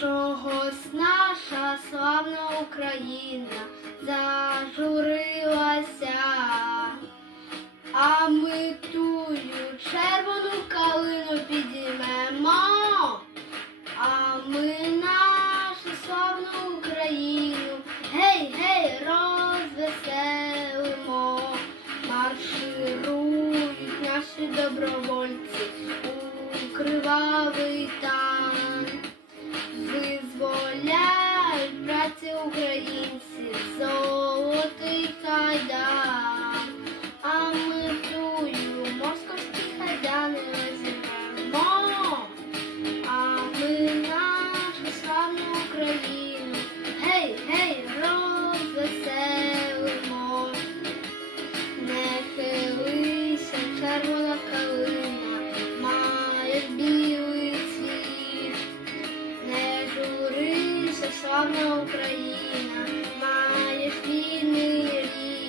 чогось наша славна Україна зажурилася, а ми тую червону калину підіймемо, а ми нашу славну Україну, гей, гей, розвеселимо, марширують наші добровольці у кривавий. праці українці, золотий хайдан, а ми чуємо московські хайдани. славна Україна має спільний рік.